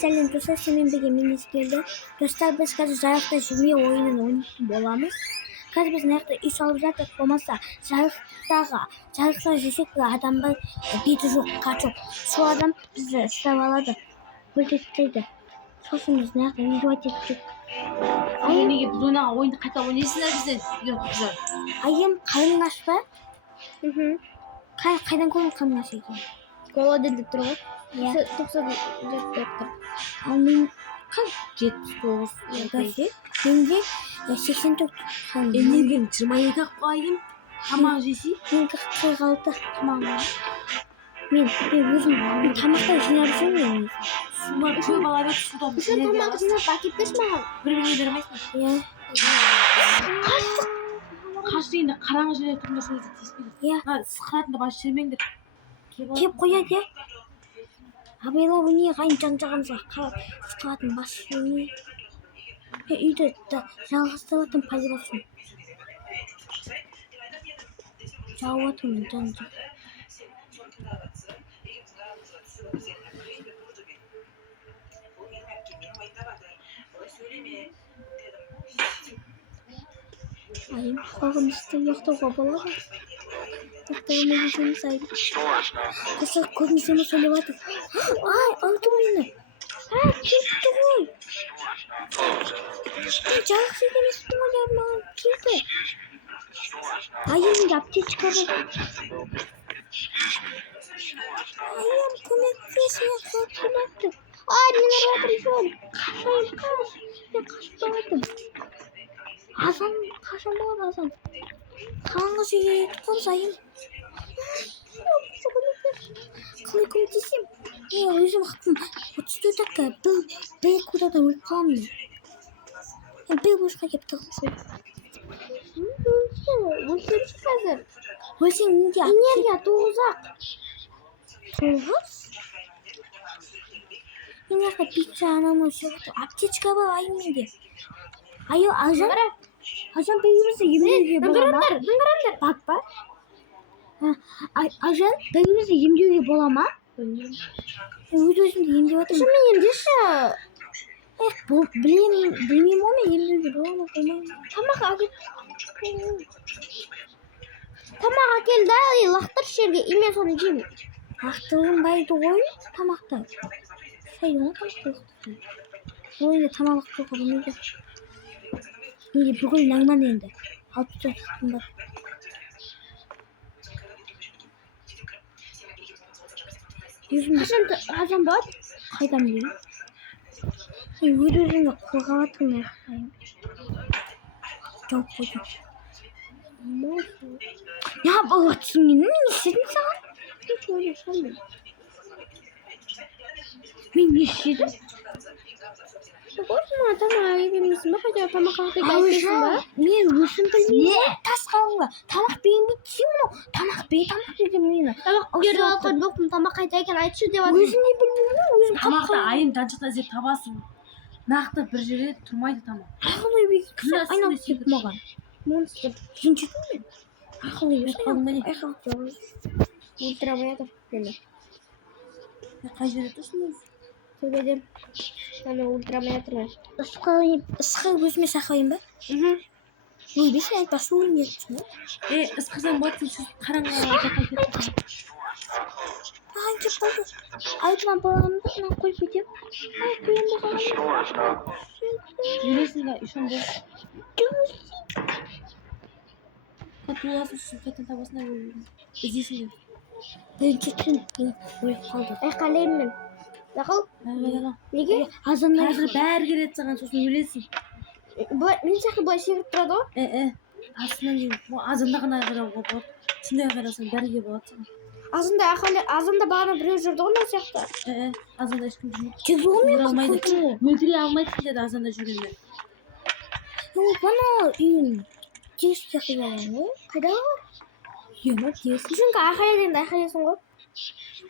Selam dostlar, senin bir geminiz geldi. Dostlar biz қазір жарықта жүрме ойынын ойнайтын боламыз. Қазір біз мына жақта үй салып жатырмыз, болмаса жарықта жүрсек бір адамға беті жоқ, қачық. Сол адам бізді ұстап алады, өлтіртеді. Сосын біз мына жақта убивать етіп жүрдік. Неге біз ойнаған ойынды қайта ойнайсыңдар бізден? Қыздар. Айым қарындаш па? Қайдан көрдің қарындаш екенін? Голоден деп тұр ғой. Иә. 97 деп тұр. Ал мен 79. менде 84 қарындаш. Энергияң 22 ақ қойым. Тамақ жесей? Мен 46 тамағым. Мен өзім тамақтан жинап жүрмін. Сумар көп ала бер, судан. Үшін тамақты жинап әкеп берші маған. Бір-біріңе бермейсің. Иә. Қаш дегенде қараңғы жерде тұрмасаңыз тиіспейді. Иә. Сықыратында бас жермеңдер. Кеп қояды, иә. Абайлар өне қайын жан-жағымызға сықылатын бас өне. Үйді жалғастыратын пайда болсын. Жауатымын жан-жақ. Ayım қорқынышты ұйықтауға болады. Ұйықтаумен жүрміз айым. Достар көбінесе сөйлеп жатыр. Ай, алды мені. Кетті ғой. Жақсы емеспін ғой, маған келді. Айым аптечка бар. Ayım көмектесіне көмекті. Ай, мен ұрып жатырмын. Ayım қаш. Мен қашып барадым. Азан қашан болады азан? Қаңғы жерге тұқымыз айым. Қалай көмектесем? Мен өзім қаптым. 34 dakika бір кудадан өліп қаламын. Бір босқа кеп тығылсам. Өлсемші қазір. Өлсең неге? Энергия 9-ақ. 9? Мен жақта пицца ананы сөйтіп аптечка бар айым менде. Айым ажан? Ажан бірімізді емдеуге бола ма? Дыңғырандар. Бак па? Ажан бірімізді емдеуге бола ма? Өз-өзімді емдеп жатырмын. Шын мен емдеші. Білмеймін ғой мен емдеуге бола ма, болмай ма? Тамақ әкел да, лақтыр жерге, мен соны жеймін. Лақтырғым байды ғой тамақты. Сайына тамақты лақтырсын. Ойында тамақ лақтыруға болмайды. Неге бүгін наңман енді. Алып жатырмын бар. Қашан болады? Қайдан білейін? Мен өз-өзімді қорғап жатырмын. Жауып қойдым. Не болып жатсың мен? Не істедім саған? Мен не істедім? Көрсің ма, тамақ емеймісің ба? Қайда тамақ қағыдай қайтесің ба? Мен өзім білмеймін. Не? Тас қалыңға. Тамақ бермейді дейсің мынау. Тамақ дедім мені. Тамақ беріп алған жоқпын, тамақ қайда екен айтшы деп жатырмын. Өзім не білмеймін, өзім Тамақты айым жаншықта іздеп табасың. Нақты бір жерде тұрмайды тамақ. Ақылы бекітсі айналып кетіп маған. Монстр. Жынжыдым мен. Ақылы қалың Ультрамай жатыр мені. Қай жерде тұрсың өзі? Сөйледім. Ана ультрамай жатыр. Ысқы өзіме сақайын ба? Ой, бесін айтпасы өлім етсің ба? Ысқырсаң болады сен сөз қараңғыға жаққа кетіп. Ағын кеп қалды. Айтыма баламды мына қойып кетем. Ай, қоям ба қалам. Жүресің ба, үшін бол. Қатуласың үшін қайтын табасына іздейсің де. Мен кеткен өліп қалды. Қалаймын мен. Дақыл? Неге? Азаннан Қазір бәрі келеді саған, сосын өлесің. Мен сияқты былай шегіріп тұрады ғой. Астынан кейін азанда ғана қарауға болады. Түнде қарасаң бәріге болады саған. Азанда бағана біреу жүрді ғой мына сияқты. Азанда ешкім жүрмейді. тек жолмен Өлтіре алмайсың деді азанда жүргенде. Бана үйін тез жақылаған ғой. Қайда ғой? Ема тез. Үшінкі айқайлайдың айқайлайсың ғой.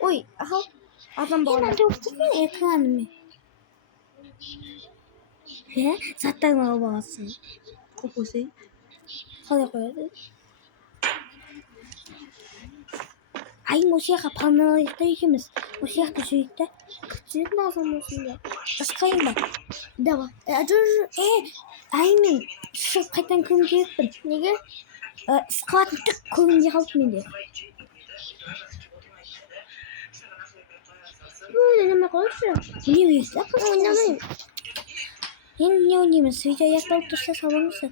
Ой, ақыл. Азан Мен бағана. андай оқытып экранымен. Заттарын алып аласың. Қол қойсай. Қалай қояды? Айым осы жаққа паналайық та екеуміз. Осы жақта жүрейік та. Күтсек lazım осында. Ысқайын ба? Давай. Аймен шығып қайтан көруім керекпін. Неге? Ысқалатын түк көңілде қалды менде. Ойнамай қойшы. Не ойнайсыз? Ойнамайым. Енді не ойнаймыз? Видео аяқталып тұрса саламыз.